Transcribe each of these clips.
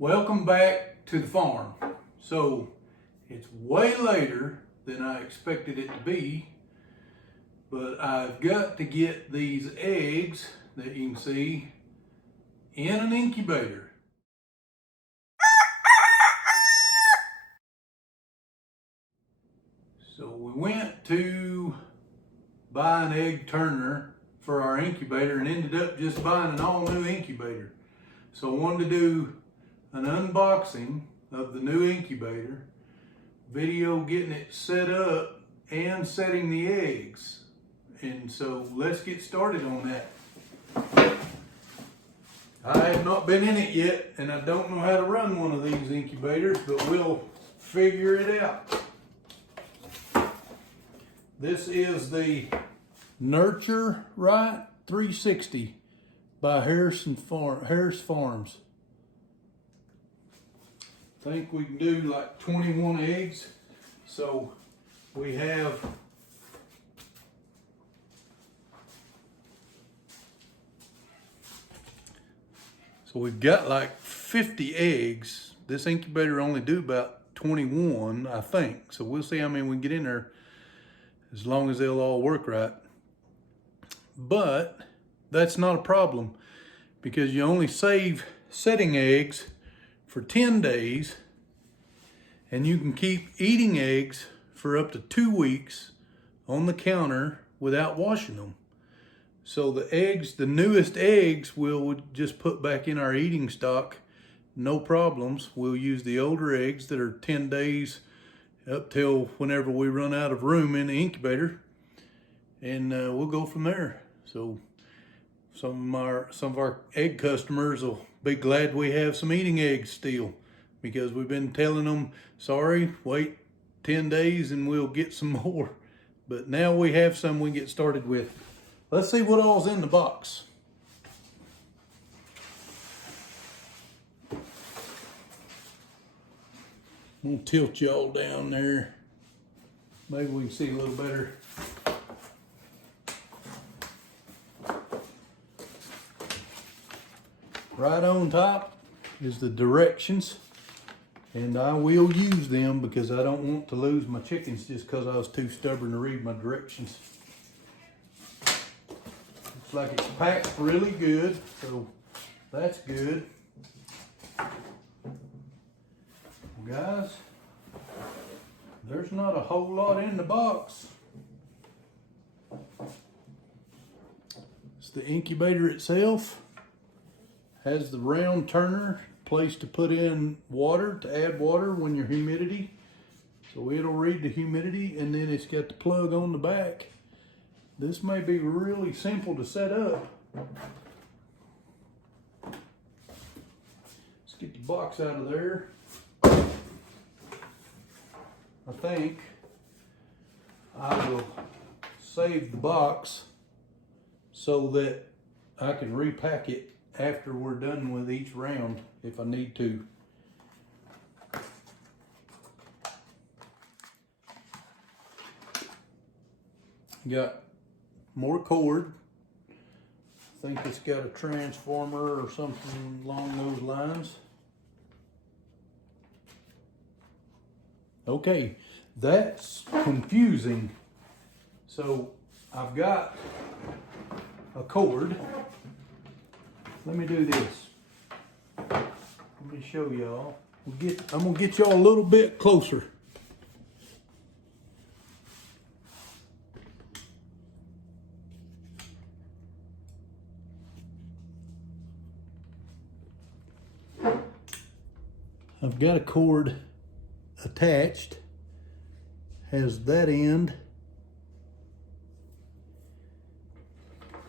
Welcome back to the farm. So it's way later than I expected it to be, but I've got to get these eggs that you can see in an incubator. So we went to buy an egg turner for our incubator and ended up just buying an all new incubator. So I wanted to do an unboxing of the new incubator, video getting it set up and setting the eggs. And so let's get started on that. I have not been in it yet and I don't know how to run one of these incubators, but we'll figure it out. This is the Nurture Right 360 by Harris Farms. I think we can do like 21 eggs. So we have we've got like 50 eggs. This incubator only do about 21, I think. So we'll see how many we can get in there, as long as they'll all work right. But that's not a problem, because you only save setting eggs for 10 days, and you can keep eating eggs for up to 2 weeks on the counter without washing them. So the eggs, the newest eggs, we'll just put back in our eating stock, no problems. We'll use the older eggs that are 10 days up till whenever we run out of room in the incubator, and we'll go from there. So some of our egg customers will be glad we have some eating eggs still, because we've been telling them, sorry, wait 10 days and we'll get some more. But now we have some we can get started with. Let's see what all's in the box. I'm gonna tilt y'all down there. Maybe we can see a little better. Right on top is the directions, and I will use them because I don't want to lose my chickens just because I was too stubborn to read my directions. Looks like it's packed really good, so that's good. Guys, there's not a whole lot in the box. It's the incubator itself. Has the round turner, place to put in water, to add water when your humidity. So it'll read the humidity, and then it's got the plug on the back. This may be really simple to set up. Let's get the box out of there. I think I will save the box so that I can repack it after we're done with each round if I need to. Got more cord. I think it's got a transformer or something along those lines. Okay, that's confusing. So I've got a cord. Let me do this. Let me show y'all. I'm gonna get y'all a little bit closer. I've got a cord attached, has that end,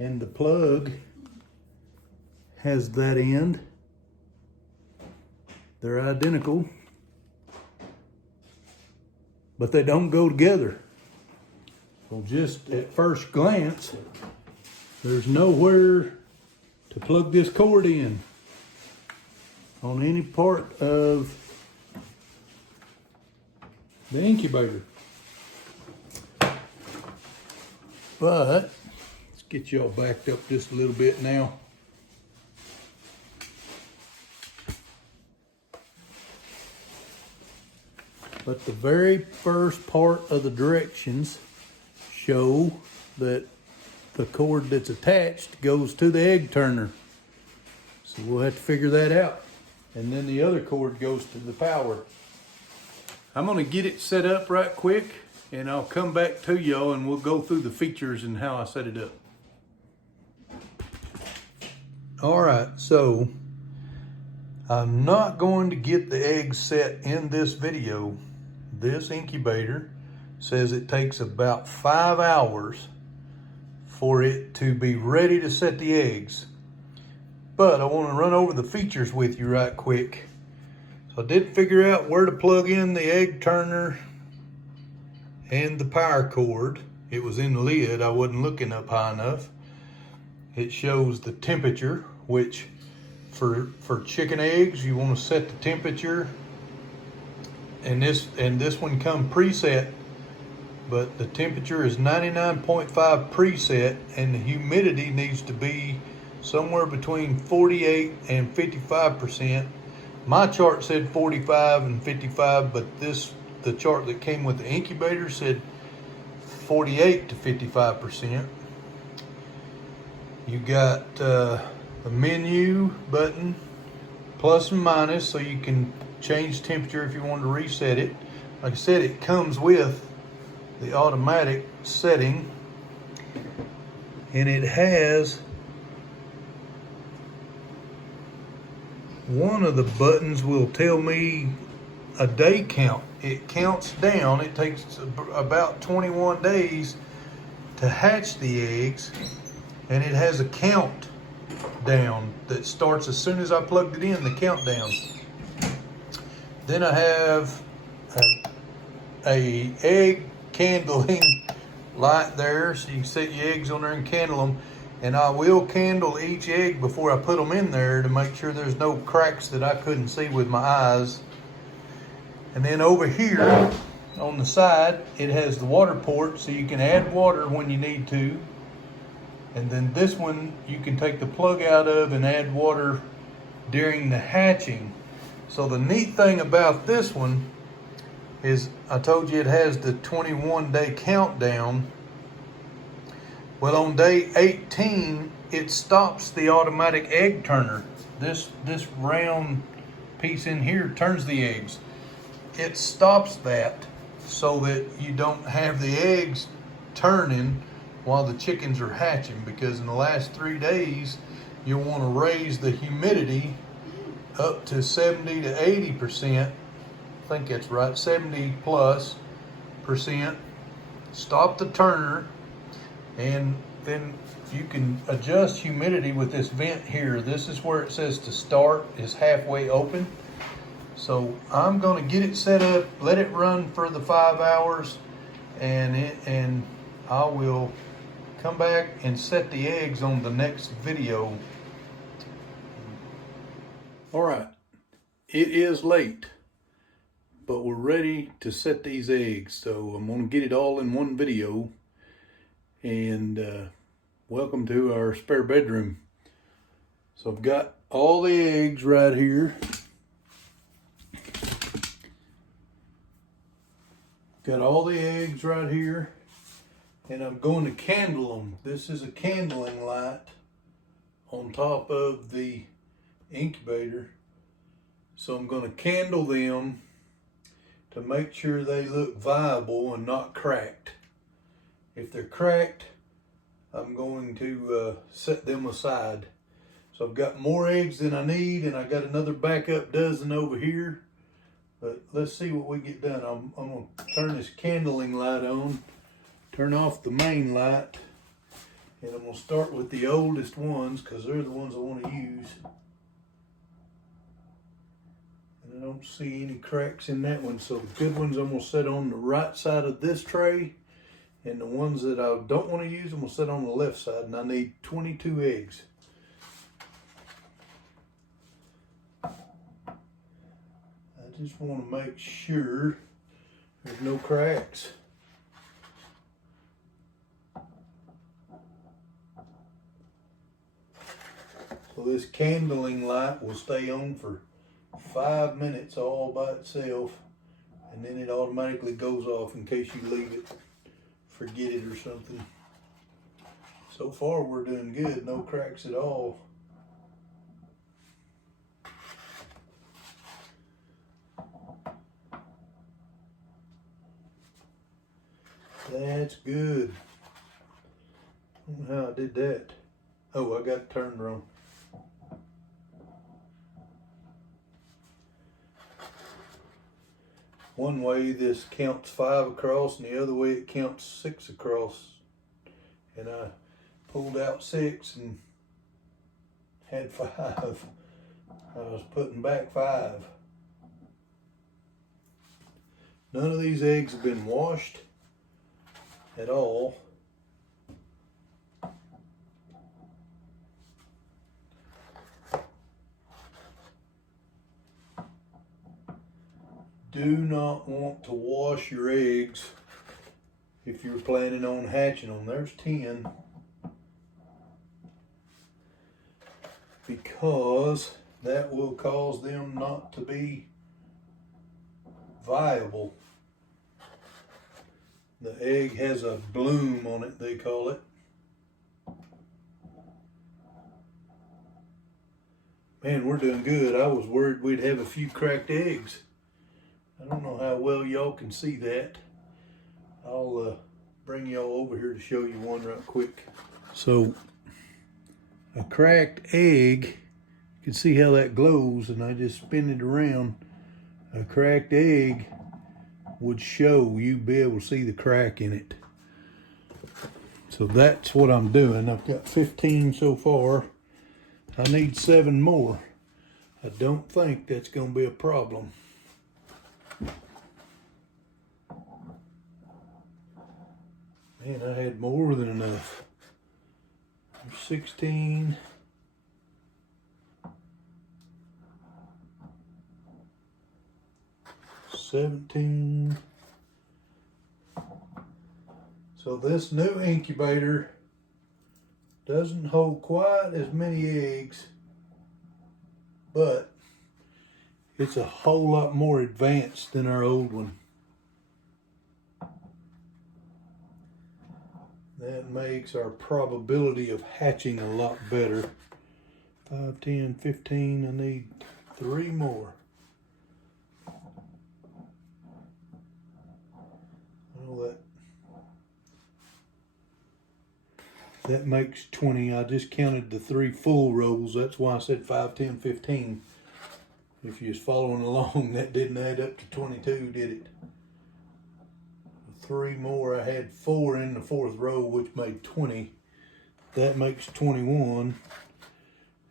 and the plug has that end. They're identical, but they don't go together. So just at first glance, there's nowhere to plug this cord in on any part of the incubator. But let's get y'all backed up just a little bit now. But the very first part of the directions show that the cord that's attached goes to the egg turner. So we'll have to figure that out. And then the other cord goes to the power. I'm gonna get it set up right quick and I'll come back to y'all and we'll go through the features and how I set it up. All right, so I'm not going to get the eggs set in this video. This incubator says it takes about 5 hours for it to be ready to set the eggs. But I want to run over the features with you right quick. So I did figure out where to plug in the egg turner and the power cord. It was in the lid, I wasn't looking up high enough. It shows the temperature, which for chicken eggs, you want to set the temperature. And this one come preset, but the temperature is 99.5 preset, and the humidity needs to be somewhere between 48 and 55%. My chart said 45 and 55, but the chart that came with the incubator said 48 to 55%. You got a menu button, plus and minus, so you can change temperature if you want to reset it. Like I said, it comes with the automatic setting, and it has one of the buttons will tell me a day count. It counts down. It takes about 21 days to hatch the eggs, and it has a count down that starts as soon as I plugged it in, the countdown. Then I have a egg candling light there, so you can set your eggs on there and candle them. And I will candle each egg before I put them in there to make sure there's no cracks that I couldn't see with my eyes. And then over here on the side, it has the water port, so you can add water when you need to. And then this one, you can take the plug out of and add water during the hatching. So the neat thing about this one is I told you it has the 21-day countdown. Well, on day 18, it stops the automatic egg turner. This round piece in here turns the eggs. It stops that so that you don't have the eggs turning while the chickens are hatching, because in the last 3 days, you'll want to raise the humidity up to 70 to 80%. I think that's right, 70 plus %. Stop the turner, and then you can adjust humidity with this vent here. This is where it says to start, is halfway open. So I'm going to get it set up, let it run for the 5 hours, and I will come back and set the eggs on the next video. All right, it is late, but we're ready to set these eggs. So I'm gonna get it all in one video. And welcome to our spare bedroom. So I've got all the eggs right here. Got all the eggs right here, and I'm going to candle them. This is a candling light on top of the incubator. So I'm going to candle them to make sure they look viable and not cracked. If they're cracked, I'm going to set them aside. So I've got more eggs than I need, and I got another backup dozen over here. But let's see what we get done. I'm going to turn this candling light on, turn off the main light, and I'm going to start with the oldest ones because they're the ones I want to use. And I don't see any cracks in that one. So the good ones I'm going to set on the right side of this tray, and the ones that I don't want to use I'm going to set on the left side, and I need 22 eggs. I just want to make sure there's no cracks. So this candling light will stay on for 5 minutes all by itself, and then it automatically goes off in case you leave it, forget it or something. So far we're doing good, no cracks at all. That's good. I don't know how I did that. Oh, I got it turned wrong. One way this counts 5 across and the other way it counts 6 across. And I pulled out 6 and had 5. I was putting back 5. None of these eggs have been washed at all. Do not want to wash your eggs if you're planning on hatching them. There's 10. Because that will cause them not to be viable. The egg has a bloom on it, they call it. Man, we're doing good. I was worried we'd have a few cracked eggs. I don't know how well y'all can see that. I'll bring y'all over here to show you one right quick. So, a cracked egg, you can see how that glows, and I just spin it around. A cracked egg would show, you'd be able to see the crack in it. So that's what I'm doing. I've got 15 so far. I need 7 more. I don't think that's going to be a problem. Man, I had more than enough. 16. $17. So this new incubator doesn't hold quite as many eggs, but it's a whole lot more advanced than our old one. That makes our probability of hatching a lot better. 5, 10, 15, I need 3 more. Oh, that makes 20. I just counted the 3 full rows. That's why I said 5, 10, 15. If you was following along, that didn't add up to 22, did it? 3 more. I had 4 in the 4th row, which made 20. That makes 21.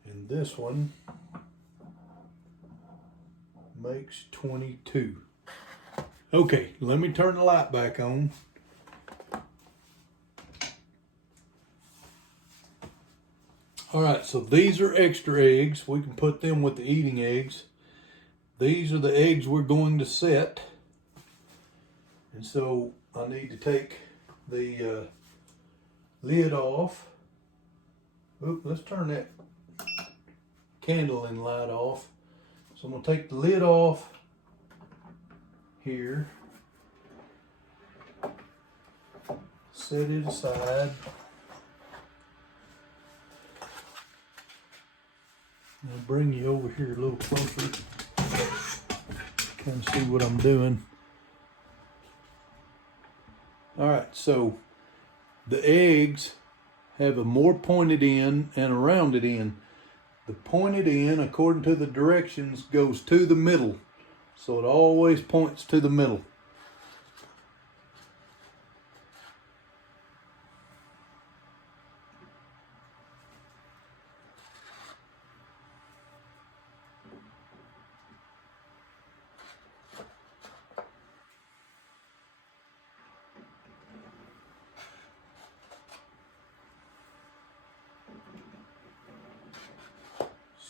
And this one makes 22. Okay, let me turn the light back on. All right, so these are extra eggs. We can put them with the eating eggs. These are the eggs we're going to set. And so I need to take the lid off. Oop, let's turn that candle and light off. So I'm going to take the lid off here. Set it aside. I'll bring you over here a little closer. Kind of see what I'm doing. All right, so the eggs have a more pointed end and a rounded end. The pointed end, according to the directions, goes to the middle. So it always points to the middle.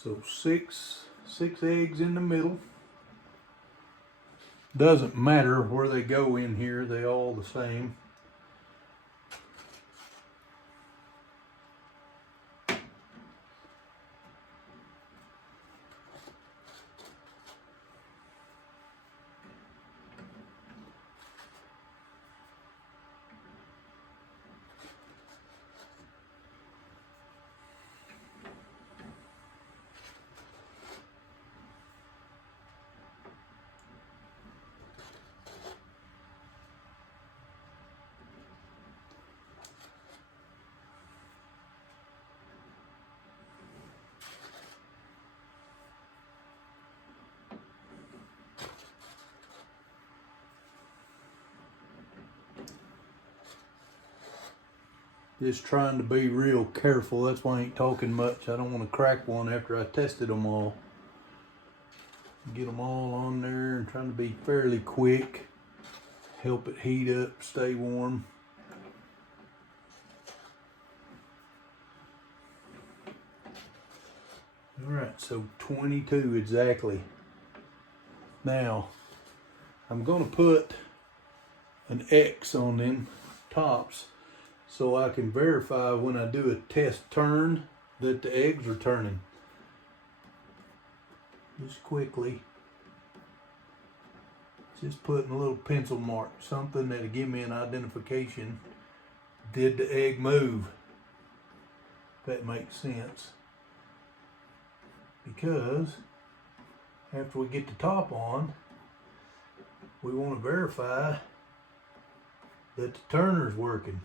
So six eggs in the middle. Doesn't matter where they go in here, they're all the same. Just trying to be real careful. That's why I ain't talking much. I don't want to crack one after I tested them all. Get them all on there and trying to be fairly quick. Help it heat up, stay warm. All right, so 22 exactly. Now, I'm gonna put an X on them tops so I can verify when I do a test turn that the eggs are turning. Just quickly, just putting a little pencil mark, something that'll give me an identification. Did the egg move? If that makes sense. Because after we get the top on, we want to verify that the turner's working.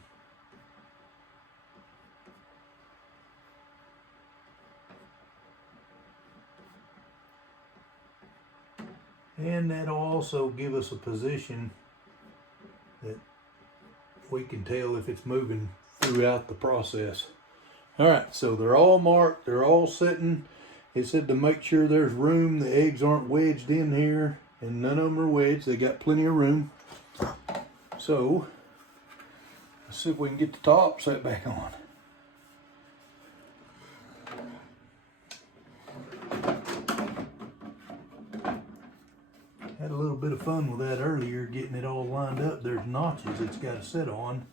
And that'll also give us a position that we can tell if it's moving throughout the process. All right, so they're all marked, they're all sitting. It said to make sure there's room, the eggs aren't wedged in here, and none of them are wedged. They got plenty of room. So, let's see if we can get the top set back on. Had a little bit of fun with that earlier, getting it all lined up. There's notches it's got to sit on.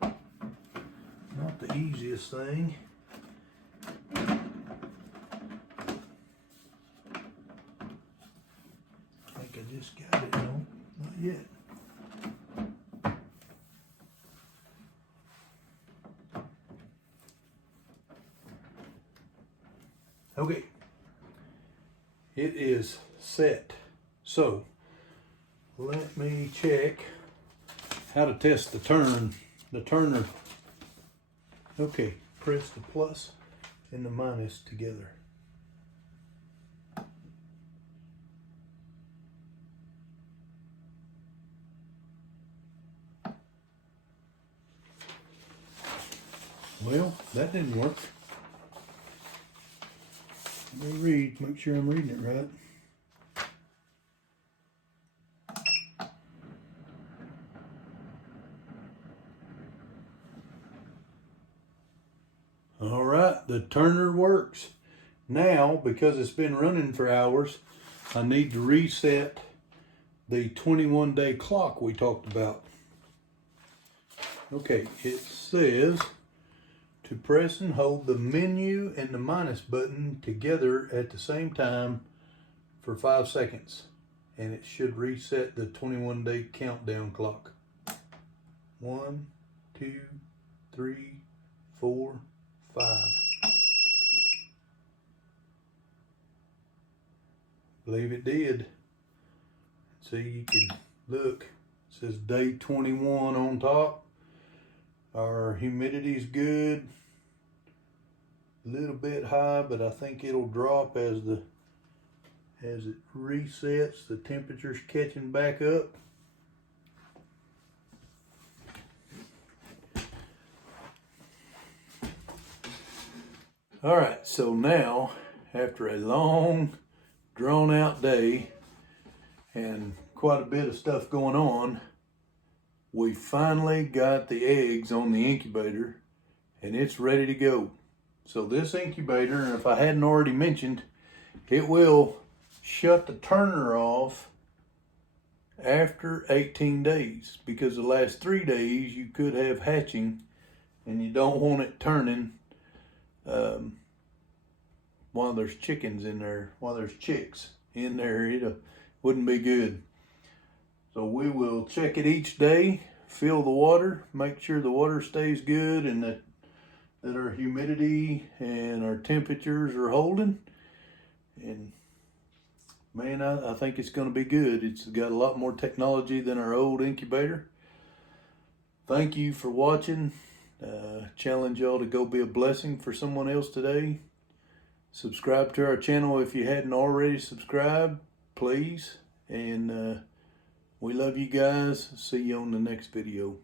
Not the easiest thing. I think I just got it, no, not yet. Okay, it is set. So let me check how to test the turner. Okay, press the plus and the minus together. Well, that didn't work. Let me read, make sure I'm reading it right. All right, the turner works. Now, because it's been running for hours, I need to reset the 21-day clock we talked about. Okay, it says to press and hold the menu and the minus button together at the same time for 5 seconds. And it should reset the 21-day countdown clock. 1, 2, 3, 4, 5. Believe it did. See, you can look. It says day 21 on top. Our humidity's good. A little bit high, but I think it'll drop as it resets. The temperature's catching back up. All right, so now, after a long, drawn-out day and quite a bit of stuff going on, we finally got the eggs on the incubator and it's ready to go. So this incubator, if I hadn't already mentioned, it will shut the turner off after 18 days because the last 3 days you could have hatching and you don't want it turning while there's chickens in there, while there's chicks in there. It wouldn't be good. So we will check it each day, fill the water, make sure the water stays good and that our humidity and our temperatures are holding. And man, I think it's going to be good. It's got a lot more technology than our old incubator. Thank you for watching. Challenge y'all to go be a blessing for someone else today. Subscribe to our channel if you hadn't already subscribed, please. And we love you guys. See you on the next video.